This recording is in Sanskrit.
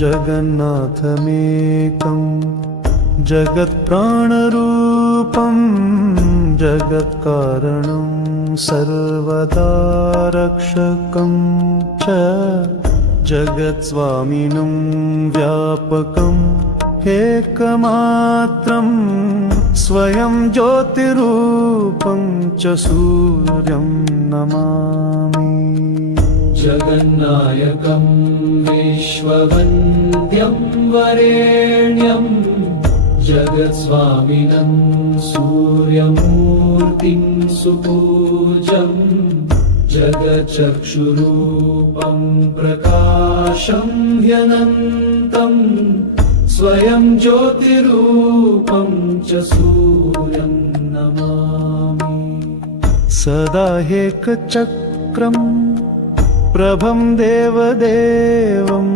जगन्नाथमेकं जगत्प्राणरूपं जगत्कारणं सर्वदा रक्षकं च जगत्स्वामिनं व्यापकं एकमात्रं स्वयं ज्योतिरूपं च सूर्यं नमामि। जगन्नायकं विश्ववन्द्यं वरेण्यं जगत्स्वामिनं सूर्यमूर्तिं सुपूज्यं जगच्चक्षुरूपं प्रकाशं ह्यनन्तं स्वयं ज्योतिरूपं च सूर्यं नमामि। सदा एकचक्रं प्रभं देवदेवं